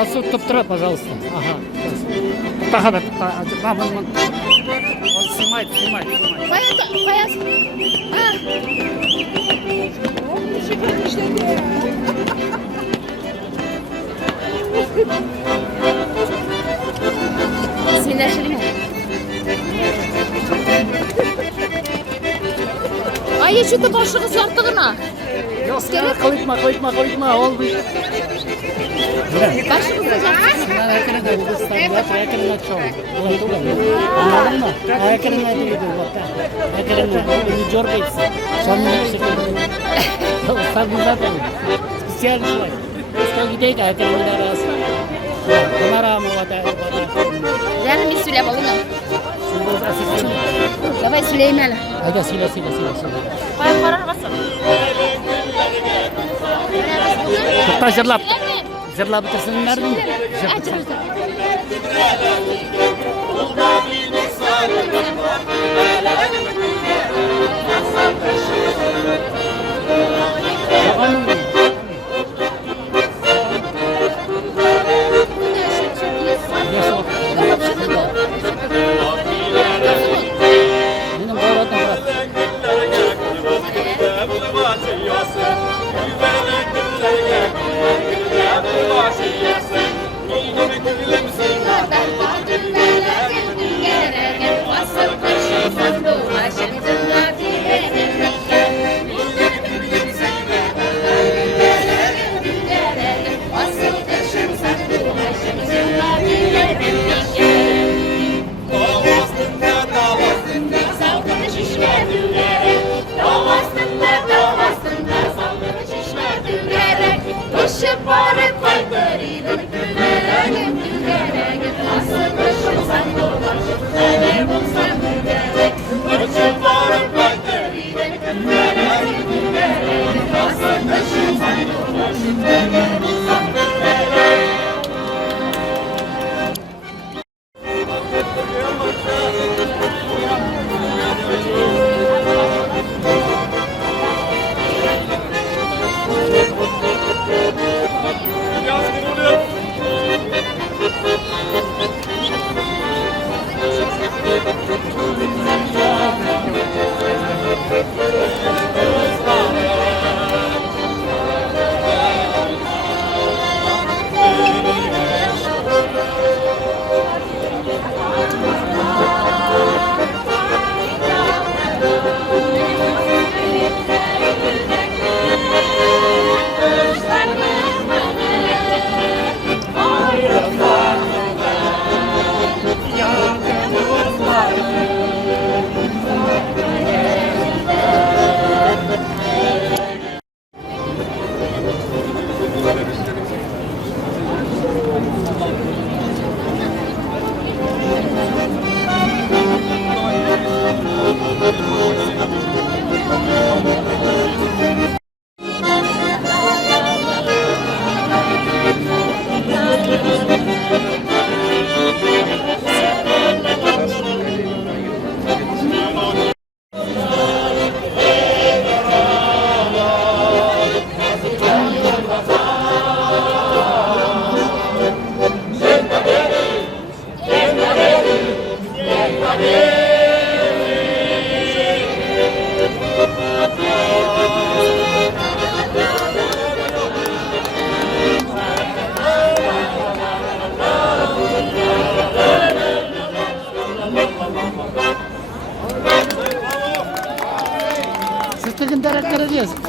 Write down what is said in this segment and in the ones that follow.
Асу туп-тура, пожалуйста. Ага. Тахада, мама. Снимай. Пояс. Sinirleşelim. Ay şu başlığı sarttığına. Yok ya, kılıkma, oldu. Başlığı sarttığına. Ben ayaklarına da bu ayaklarına çok. Anladın mı? Ayaklarına da gidiyor bak. Ayaklarına beni yormayız. Sonra bir şekilde. Sen zaten spesiyel bir şey. İşte gidelim ayaklarına da arası. Bunlara mı vada? Yani bir süre bakalım. Давай Süleyman. Hadi sile. Bayağı karar basın. Hatta zırlap bitirsin nereden?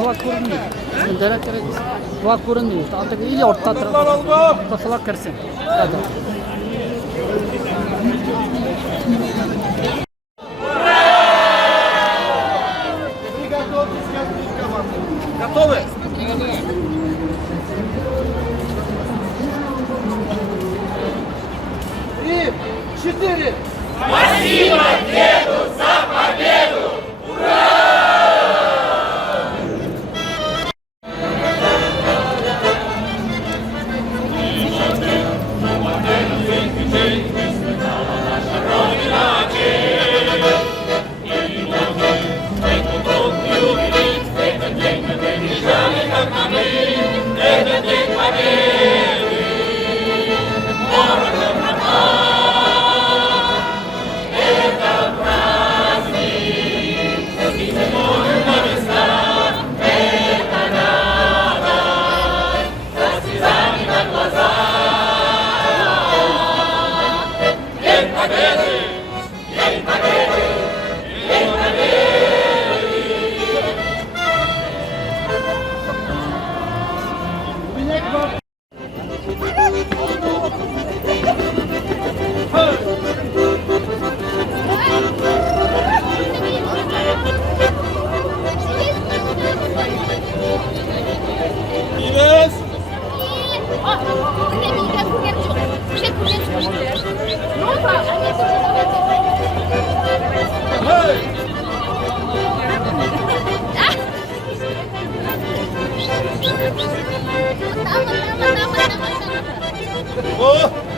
Sulak görünmüyor. Şimdi dere kere sulak görünmüyor. İşte artık iyice orta tarafı. Sulak kırsın. Hadi. Готовы? Три, четыре. İles. Hey. Oh.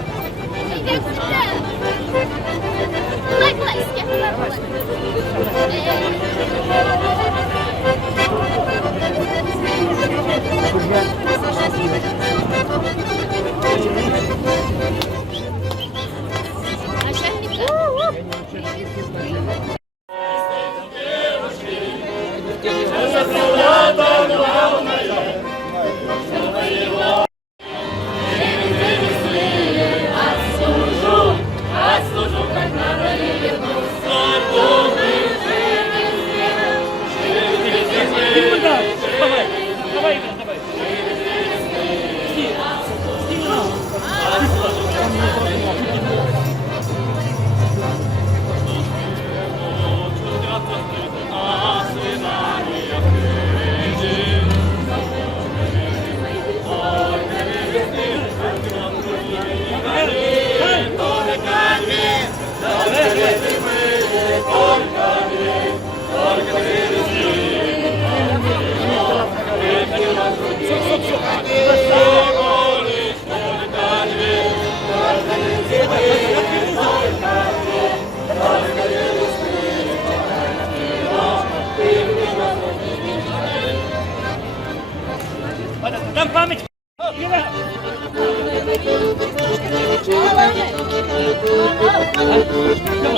Там память.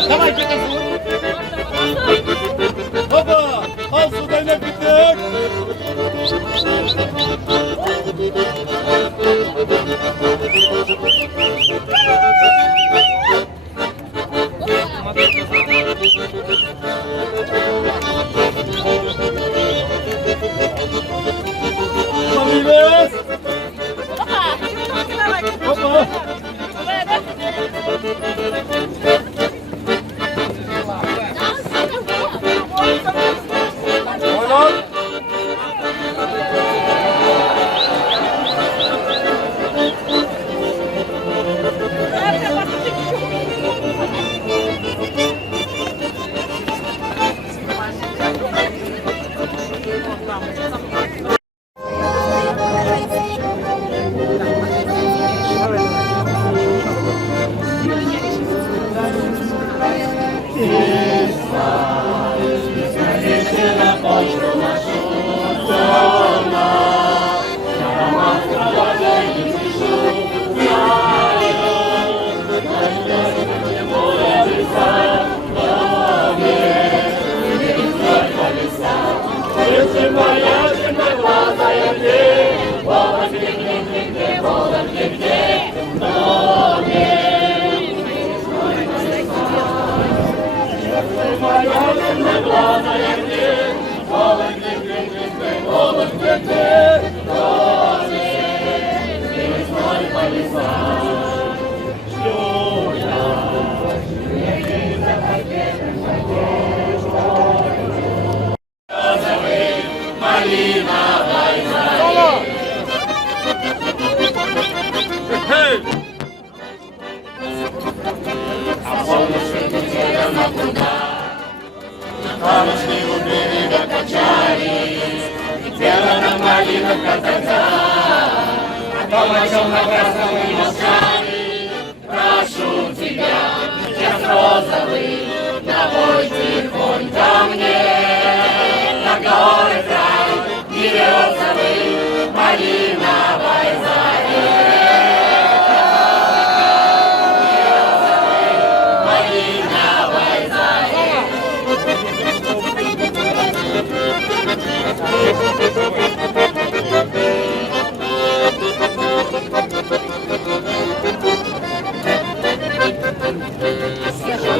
Давай, Опа. Al sudayla bittik. İles. Hoppa. Oynan.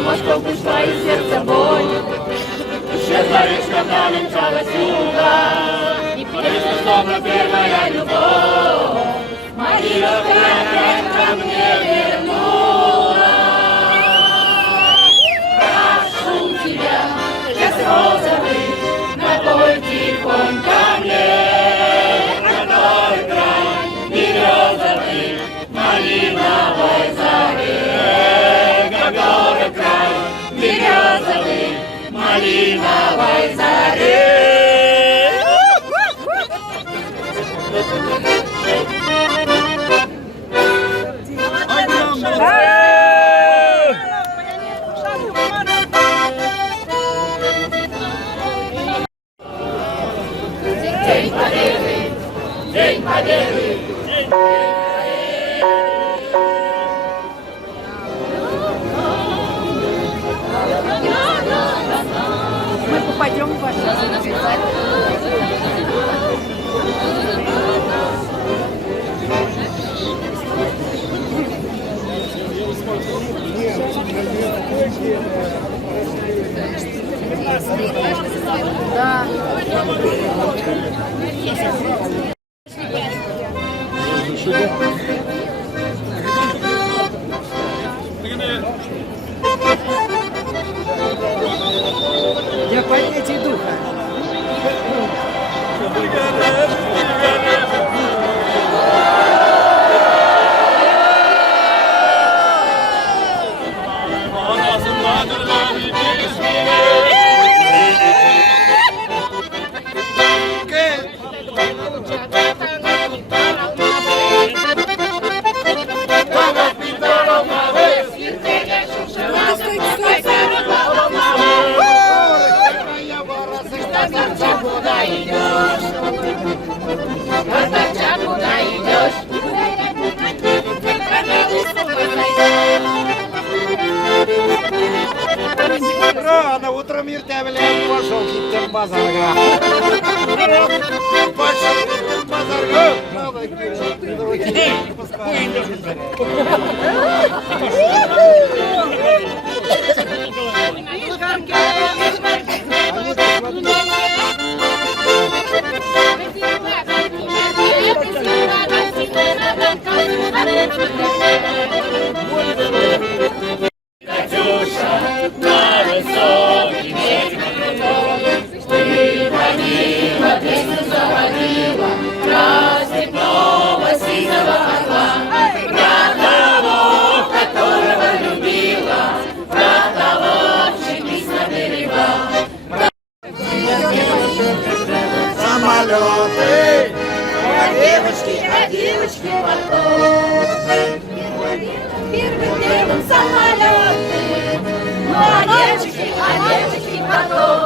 Мошко пришла и сердце боль. Исчезла речка, далее мчалась юга, и песня словно первая любовь. Мария опять ко мне вернулась. Прошу тебя, час розовый, напой тихонько мне, который край березовый, малиновой заре, который край березовый, малиновой заре. День Победы! День Победы! Мы попадем в ваш Да. Для поднятия духа. Куда идешь? Куда идешь? Рано утром иртәбелән пошел киттем базарга. Пошел киттем базарга. Надо кушать, пускай. Катюша, на высокий берег, ты водила, песню заводила, про степного сизого орла, про того, которого любила, про того, чьи на берега. Самолеты, А девочки потом. Первым делом самолеты, ну а девочки потом.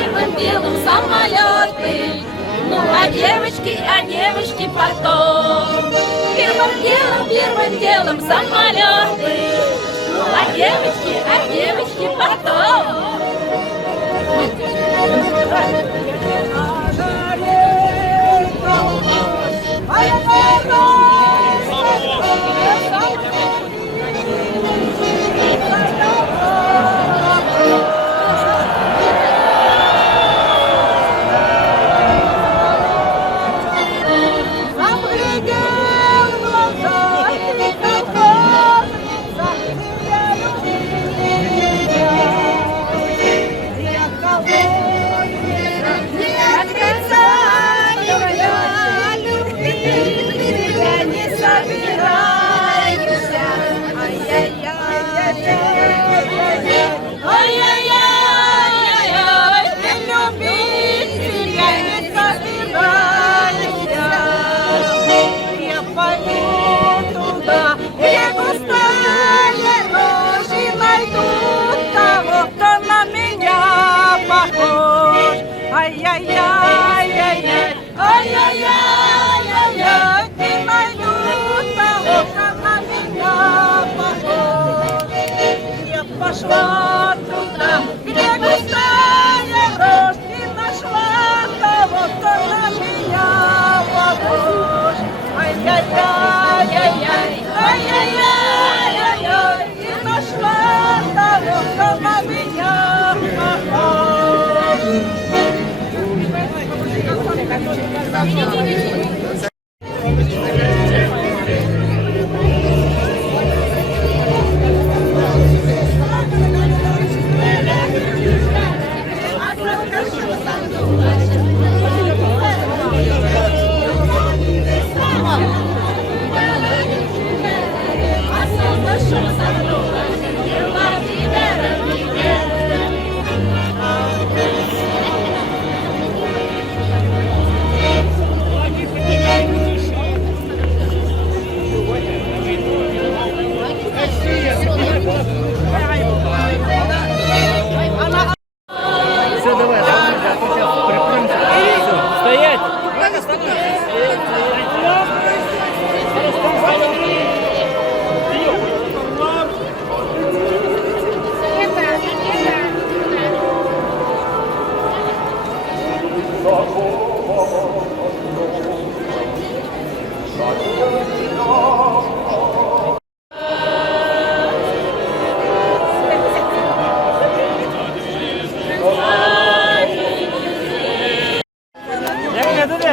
Первым делом самолеты, ну а девочки потом. Первым делом самолеты, ну а девочки потом. Ой-ой-ой, не любить тебя, не собирайся. Я пойду туда, где густая рожь, и найду того, кто на меня похож. Ай-яй-яй-яй-яй, ай-яй-яй-яй-яй, не найду того, кто на меня похож. Я пошла туда, где густая рожь, и нашла того, кто на меня похож. Ай-яй-яй-яй-яй, ай-яй-яй-яй-яй, и нашла того, кто на меня похож. Все, давай, сейчас припрямся. Стоять! Як не туди?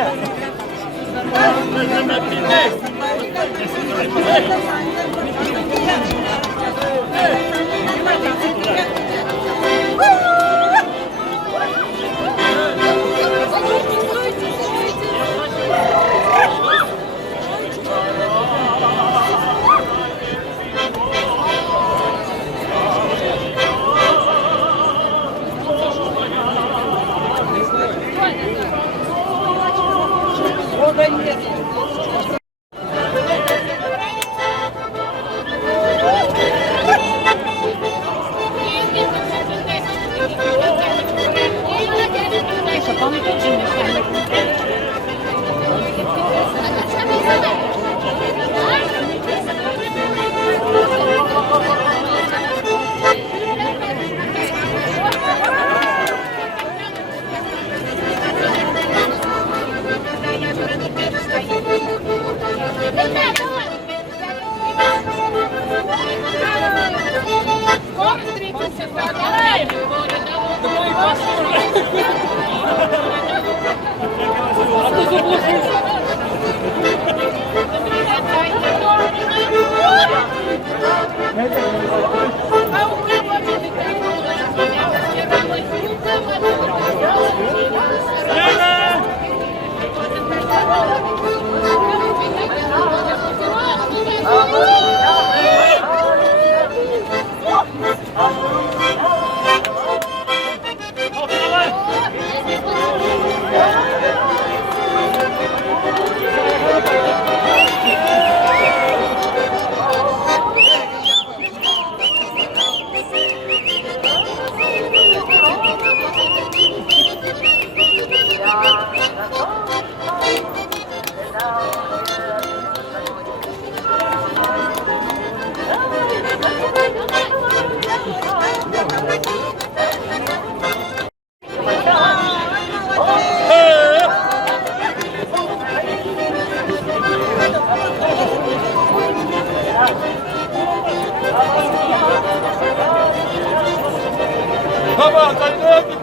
Baba, sen ne yaptın?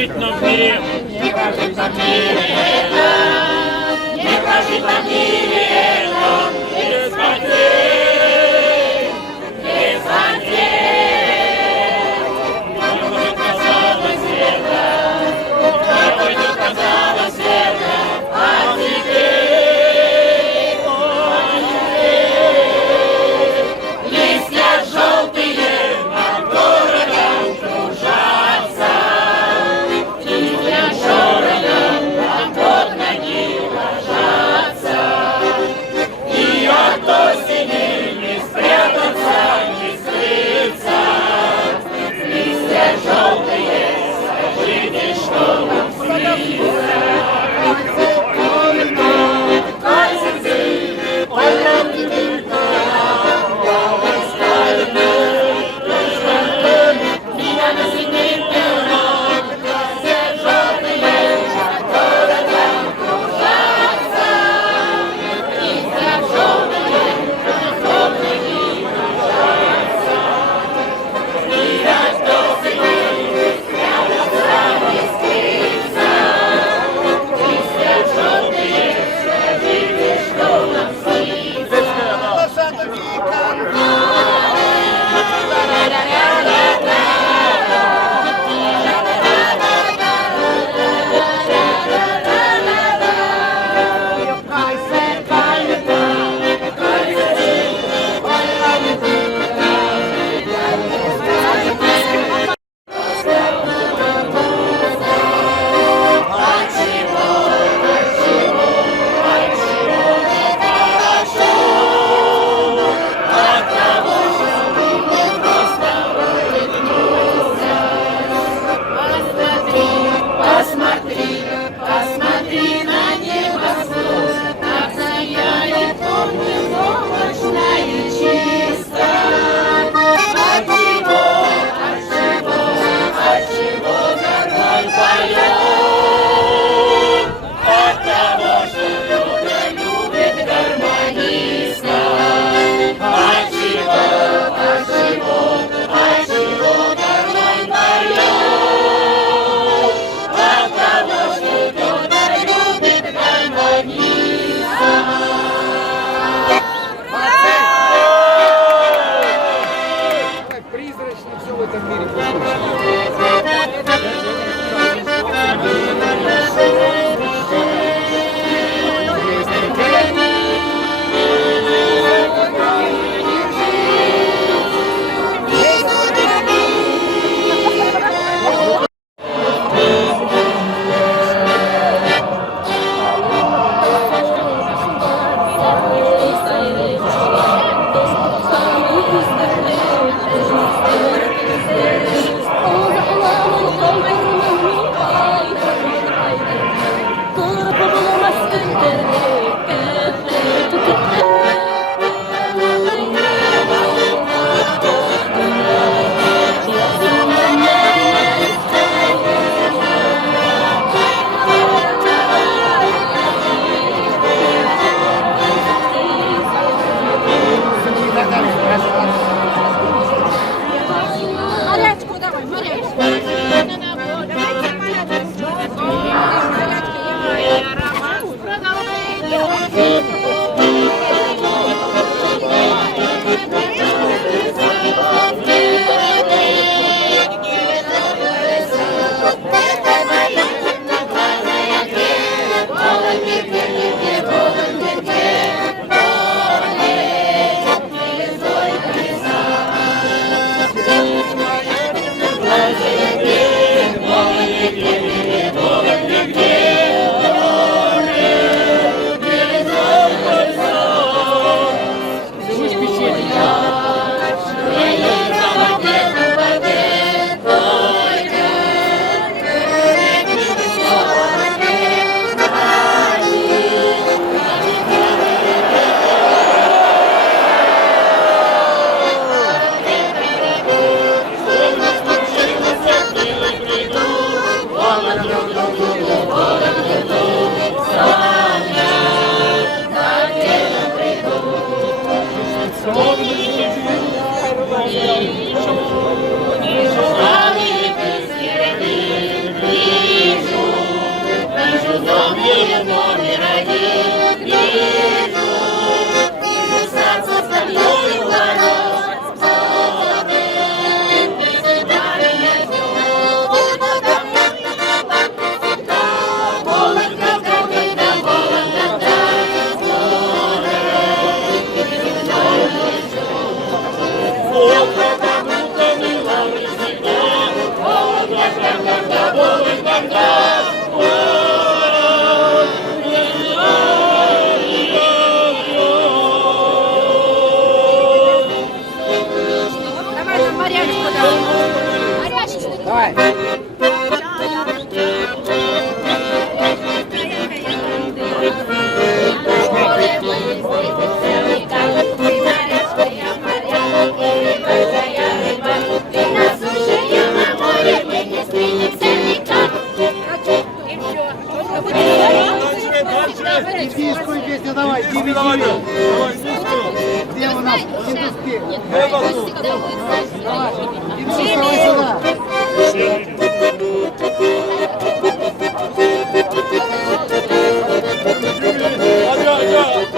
жить нам в мире. Не прожить нам в мире этом, не прожить нам в мире этом, без потерь, без потерь. Какой казалось это, какой казалось это, а теперь, листья желтые над городом кружатся, листья шорохом нам под ноги ложатся, и от осени не спрятаться, не скрыться. Листья желтые, скажите, что нам снится? Посмотри на небосвод, как сияет он безоблачно и чисто. Отчего горой поет? От того, что любит гармониста. Отчего гармонь поет? От того, что кто-то любит гармониста. Как призрачно все в этом мире. Морячку давай, морячку. Славі ти Давай, низко. Где у нас хиндуски? Не вокруг. Индусы, давай сюда. Hadi hadi.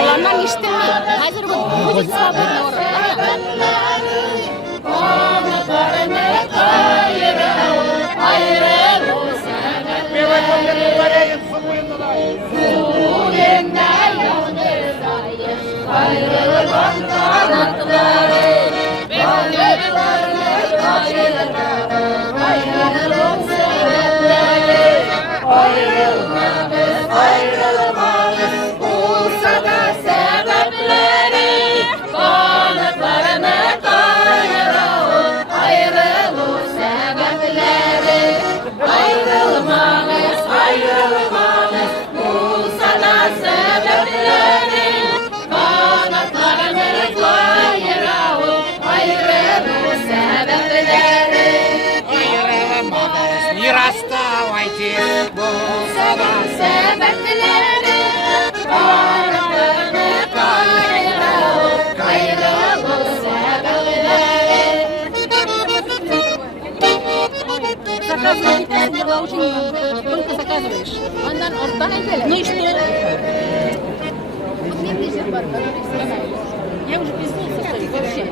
Oğlanlar işte hazır bu çocuk sabırlı olur. Не расставайтесь, болса да Заказывать не было очень только заказываешь. Ну и что? Я уже писала вообще.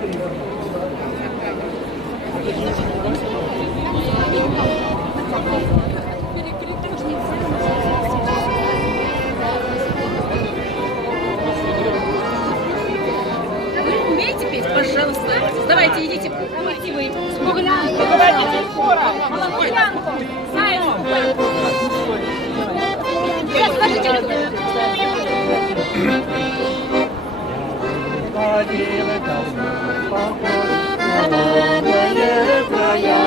Вы умеете петь? Пожалуйста. Давайте, идите вы. Смуглянку. Давайте скоро. Смуглянку. Сейчас, скажите. Края,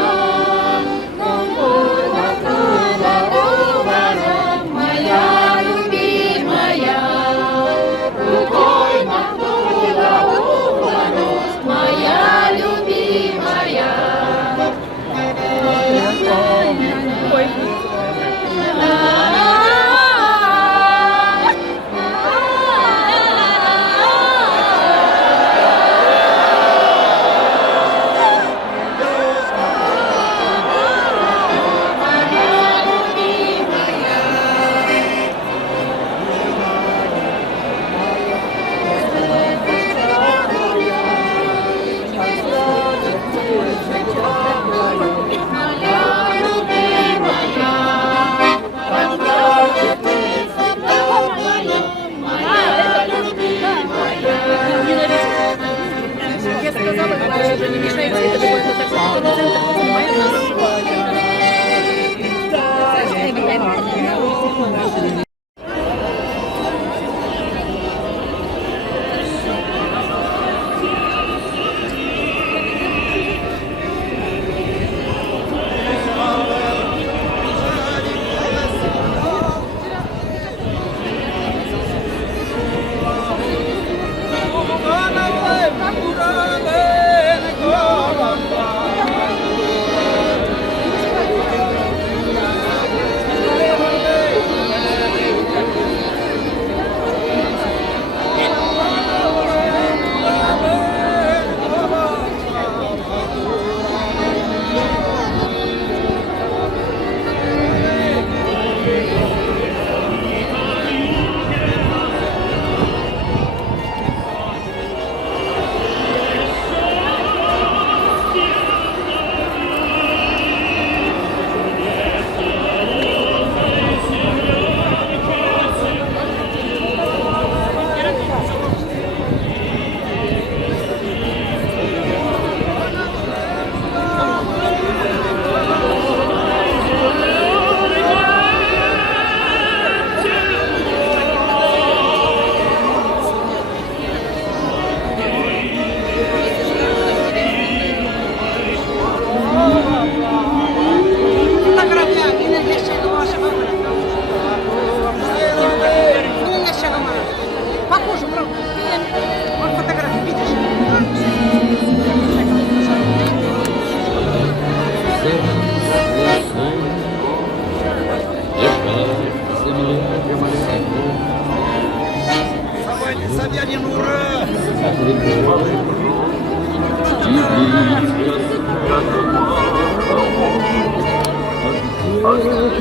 Побачити.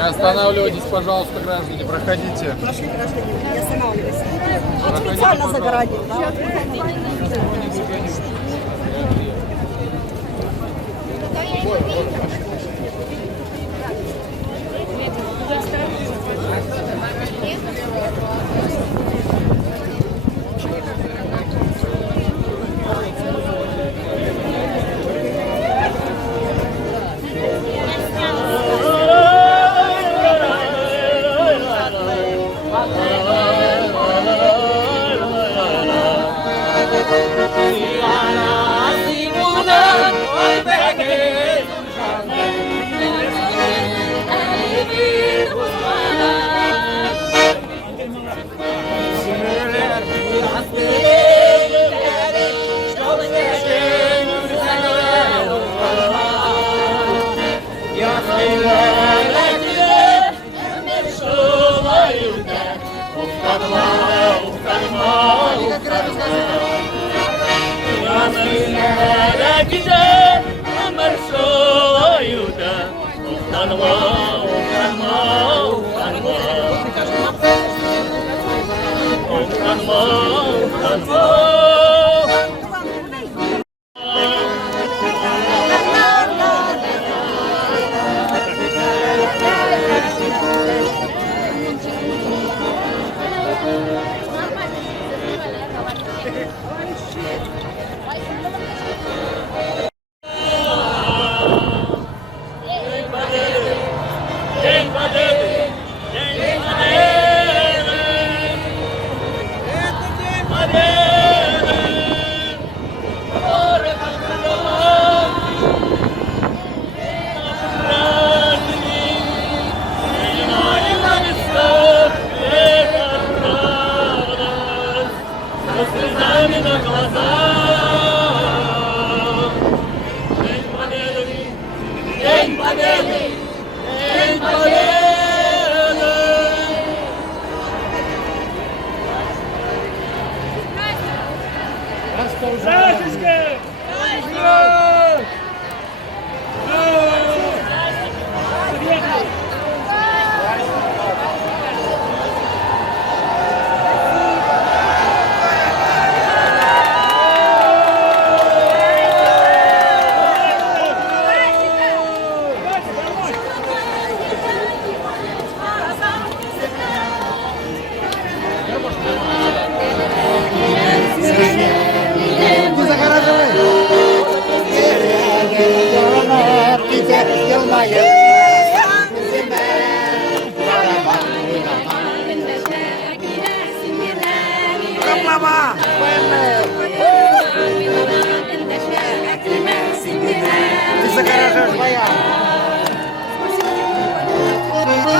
Не останавливайтесь, пожалуйста, граждане, проходите. Прошу, граждане, не останавливайся. Проходите, Специально пожалуйста. загородил, да?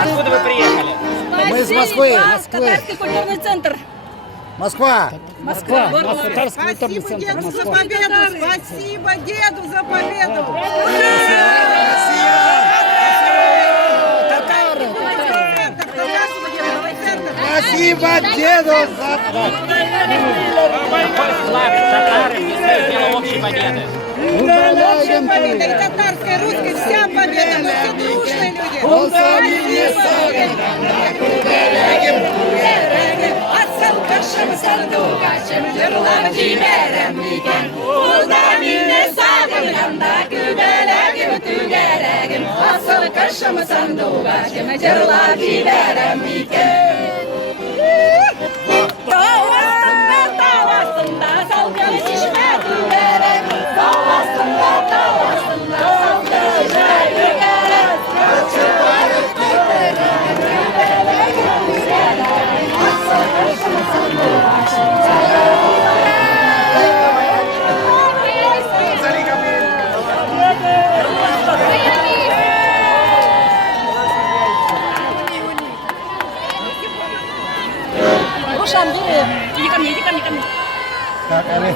Откуда вы приехали? Мы из Москвы. Татарский культурный центр. Москва. Москва, Татарский культурный центр, Деду за Москва. победу! Спасибо деду за победу! Спасибо деду за... Флаг татары внесли дело общей победы. Общая победа и татарская, и русская, вся победа, мы все дружные люди. Asıl sandık açım yırlar ciğerim iken Burada minne sadım yanda gübelegim tügeregim Asıl kaşım sandık açım yırlar ciğerim iken Davasında salgın şişme tügeregim Davasında salgın şişme tügeregim Рушан, иди ко мне, иди ко мне, ко мне. Так, Али.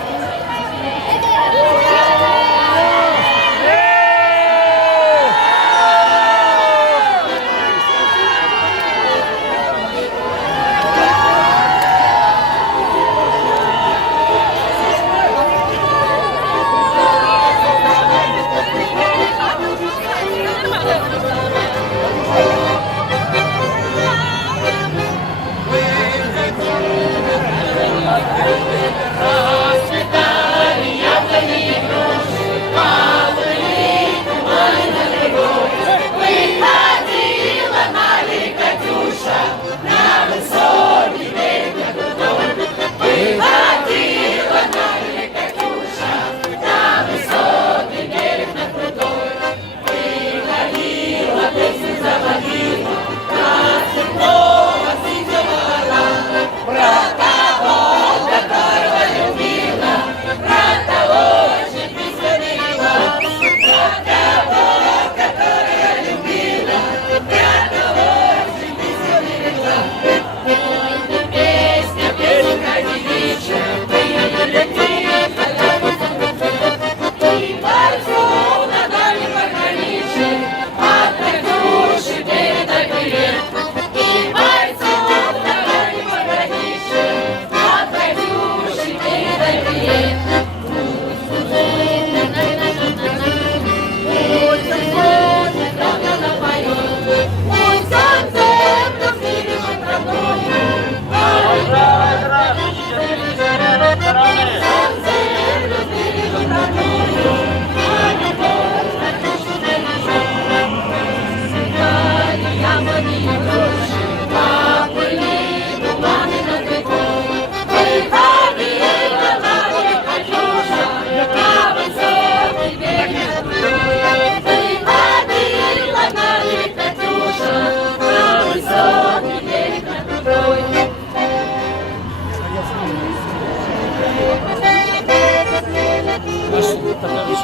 такая очень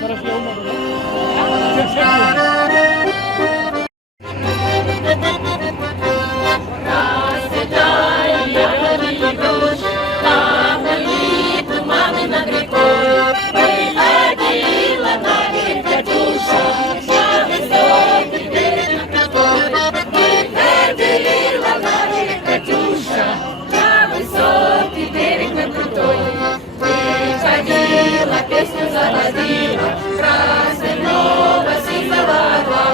хорошо, я умру. Песню заводила, красным новость заводила,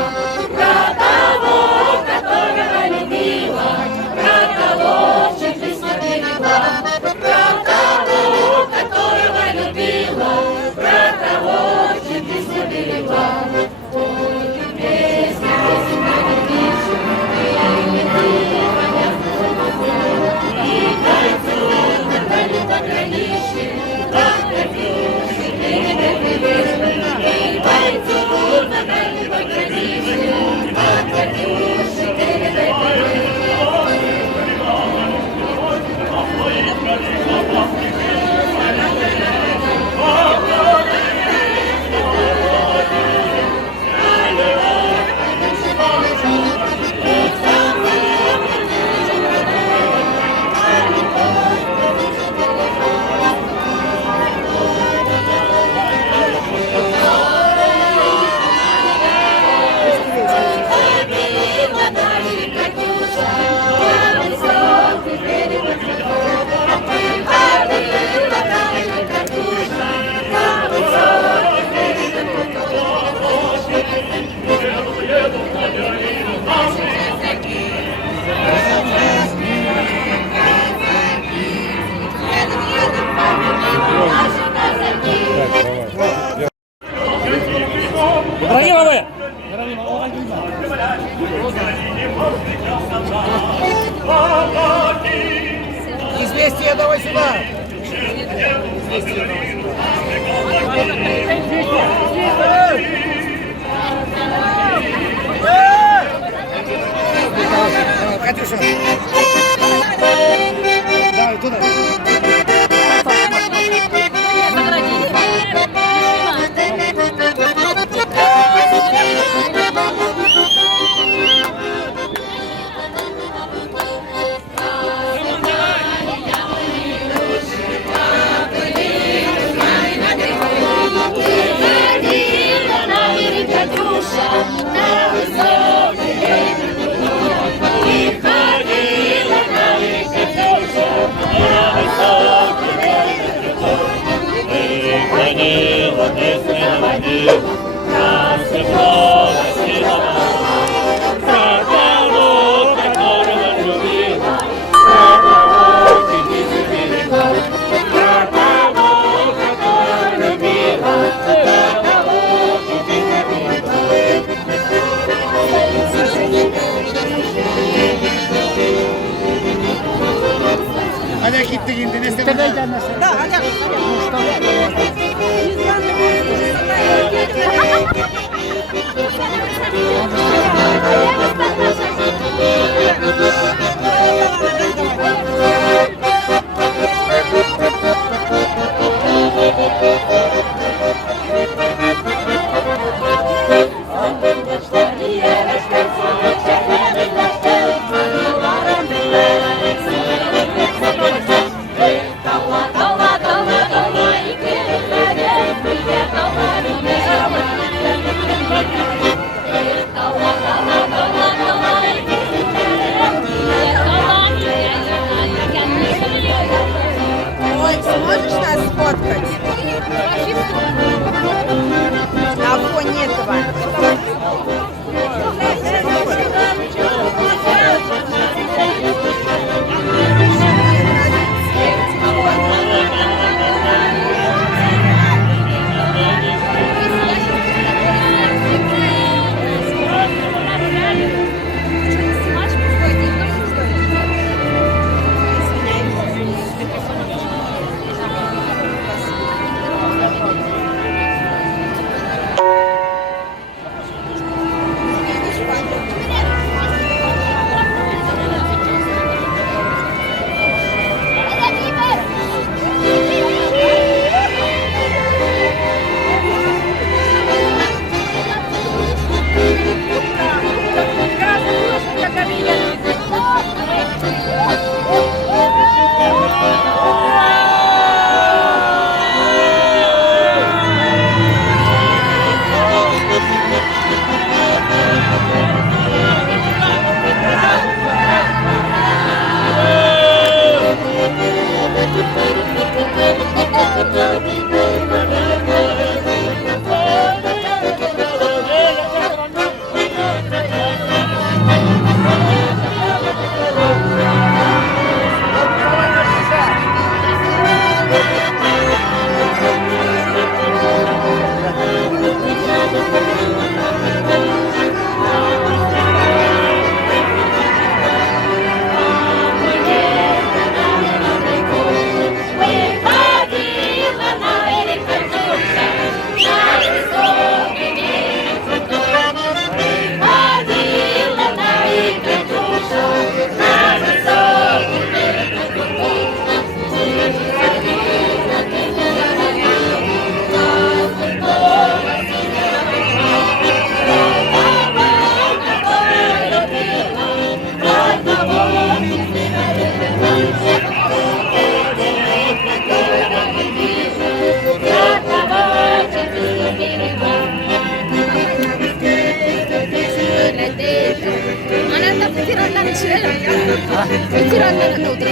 про того, которого любила, про того, чьи песню берегла, про того, которого любила, про того, чьи песню берегла. Ой, ты песня, песня любившая, и кольцо на дальнем пограничье, как Катюша, и бойцу на дальнем пограничье, как Катюша, передай привет. Ибрагимовы! Известие давай сюда. Катюша. Давай туда. Hadi gittik indi ne Tepeyden mesela. Да, Аня, Надо Ветеран утро.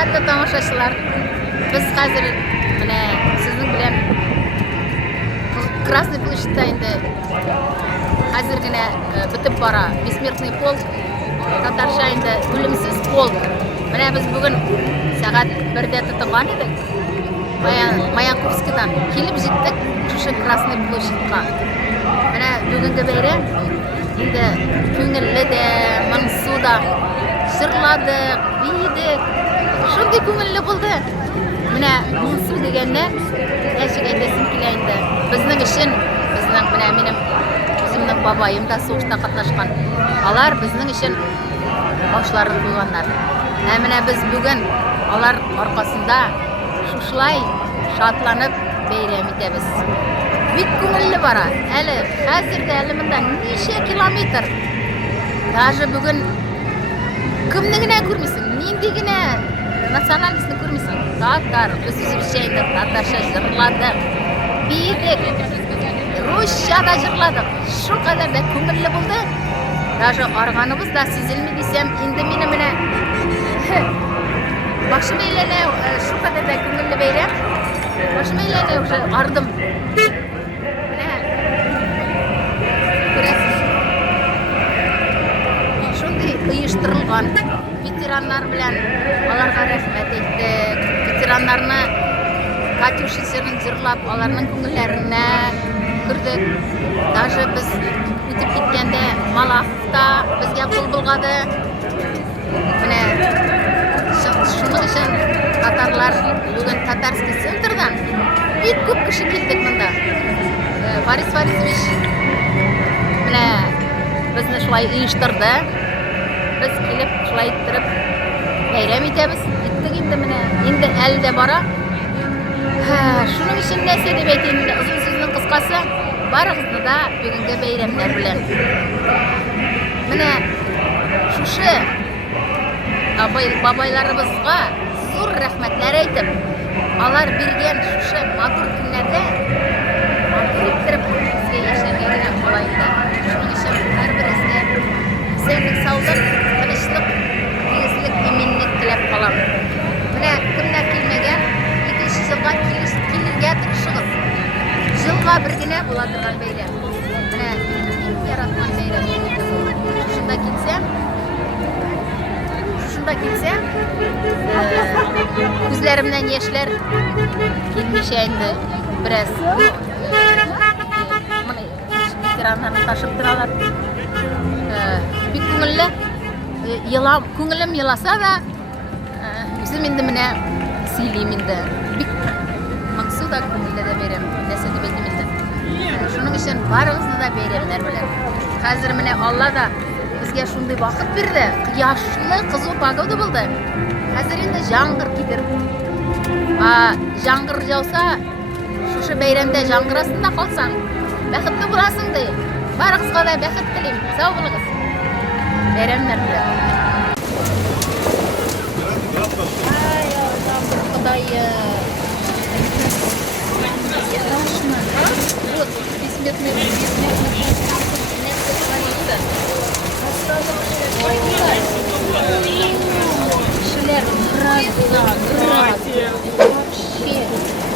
Құрметті тамашашылар, біз қазір міне сіздің білем Красный площадьта енді қазіргіне бітіп бара бессмертный полк, татарша енді өлімсіз полк. Міне біз бүгін сағат 1-де тұтынған едік. Маянковскийдан келіп жеттік шушы Красный площадьқа. Міне бүгінгі бәйрем енді көңілі де, мұңсу да, жырладық, бейдік, шындай көңілі болды. Міне мұңсу дегенде әшік айтасым келейінді. Біздің үшін, менің өзімнің бабайым да соғышта қатнашқан. Алар біздің үшін башларын қойғандар. Міне біз бүгін алар арқасында шушылай шатланып бәйрем етеміз. Бик көңілі бара. Әлі қазірде әлі мында неше километр. Даже бүгін кімнігіне көрмейсің, нендегіне националистіні көрмейсің. Татар, біз үзімшейді, татарша жырладық, бейдік, русшада жырладық. Шу қадарда көңілі болды. Даже арғанымыз да сезілмей десем, енді мені міне бақшы мейлене шу қадарда көңілі бейрем. Бақшы мейлене уже ардым. Міне, көресіз. Шундай ұйыштырылған ветерандар білән аларға рәхмәт еттік. Ветерандарны Катюша жырын жырлап, аларның көңілләренә күрдік. Даже біз өтіп кеткенде Малаховта бізге қол бұлғады. Міне, шуның үшін татарлар бүгін татарский центрдан бик көп кіші келдік мұнда. Борис Борисович міне бізді шулай ұйыштырды. Біз келіп шулай еттіріп бәйрем етеміз. Еттік енді міне, енді әлі де бара. Шуның үшін нәрсе деп айтайын, ұзын сөзінің қысқасы, барығызды да бүгінгі бәйремдер білен. Міне, шушы бабайларымызға зор рәхмәтләр әйтіп, алар берген шушы матур күнләрдә матур еттіріп бізге яшәргә генә қолайды. Шуның үшін әрбірізге сәндік саулық, тынычлық, тигезлек, иминлек тіләп қалам. Міне, кімдер келмеген, 2-ші жылға келуге тырышығыз. Жылға бір генә бола тұрған бәйрем. Міне, ең яратқан бәйрем. Шунда келсем, күзләремнән яшьләр килмешә инде бераз. Міне, ветераннарны ташып торалар. Бик күңелле, күңелем еласа да, үзем инде менә сөйлим инде. Бик моңсу да күңелле дә бәйрәм, нәрсә дип әйтим инде. Шуның өчен барыгызны да бәйрәмнәр белән. Хәзер менә Алла да бізге шундай вақыт берді. Қияшлы, қызу погода болды. Хәзер инде жаңғыр китер. Жаңғыр жауса, шушы бәйрәмдә жаңғыр астында қалсаң, бәхетле буласың ди. Барыгызга да бәхет телим. Сау булыгыз. Бәйрәмнәр белән. Ай, Аллам, Худайым. Вот, бессмертный. Шілер, град, вообще,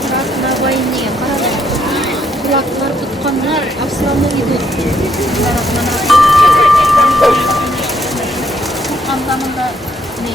град на войне, кулаклар тұтқандар, а все равно идут. Қандамында не?